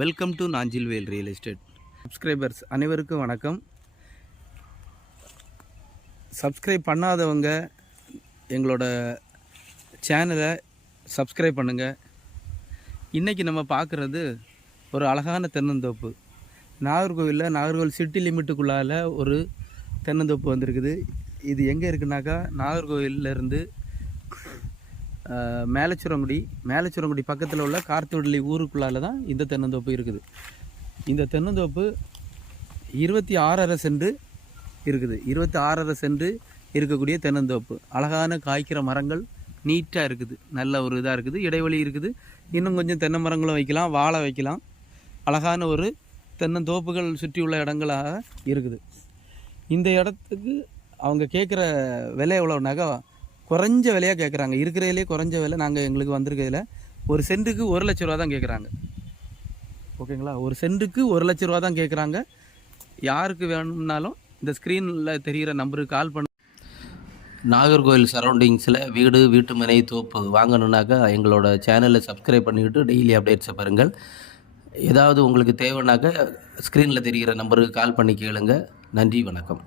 Welcome to Nanjilvel real estate. Subscribers அனைவருக்கும் வணக்கம். Subscribe பண்ணாதவங்க எங்களோட சேனலை சப்ஸ்கிரைப் பண்ணுங்கள். இன்றைக்கி நம்ம பார்க்குறது ஒரு அழகான தென்னந்தோப்பு. நாகர்கோவில் சிட்டி லிமிட்டுக்குள்ளால் ஒரு தென்னந்தோப்பு வந்திருக்குது. இது எங்கே இருக்குனாக்கா நாகர்கோவிலேருந்து மேலச்சுரங்குடி பக்கத்தில் உள்ள கார்த்திவள்ளி ஊருக்குள்ளால் தான் இந்த தென்னந்தோப்பு இருக்குது. இந்த தென்னந்தோப்பு 26.5 சென்ட் இருக்குது. 26.5 சென்ட் இருக்கக்கூடிய தென்னந்தோப்பு. அழகான காய்க்கிற மரங்கள் நீட்டாக இருக்குது. நல்ல ஒரு இதாக இருக்குது. இடைவெளி இருக்குது. இன்னும் கொஞ்சம் தென்னை மரங்களும் வைக்கலாம், வாழை வைக்கலாம். அழகான ஒரு தென்னந்தோப்புகள் சுற்றியுள்ள இடங்களாக இருக்குது. இந்த இடத்துக்கு அவங்க கேட்குற விலை எவ்வளோனாக்கா குறைஞ்ச விலையாக கேட்குறாங்க. இருக்கிறதுலே குறைஞ்ச விலை எங்களுக்கு வந்திருக்கிறதுல ஒரு சென்ட்டுக்கு 1 லட்ச ரூபா தான் கேட்குறாங்க. ஓகேங்களா? ஒரு சென்ட்டுக்கு 1 லட்ச ரூபா தான் கேட்குறாங்க. யாருக்கு வேணும்னாலும் இந்த ஸ்க்ரீனில் தெரிகிற நம்பருக்கு கால் பண்ண. நாகர்கோவில் சரௌண்டிங்ஸில் வீட்டு மனை தோப்பு வாங்கணுன்னாக்கா எங்களோட சேனலை சப்ஸ்கிரைப் பண்ணிக்கிட்டு டெய்லி அப்டேட்ஸை பாருங்கள். ஏதாவது உங்களுக்கு தேவைன்னாக்கா ஸ்க்ரீனில் தெரிகிற நம்பருக்கு கால் பண்ணி கேளுங்க. நன்றி, வணக்கம்.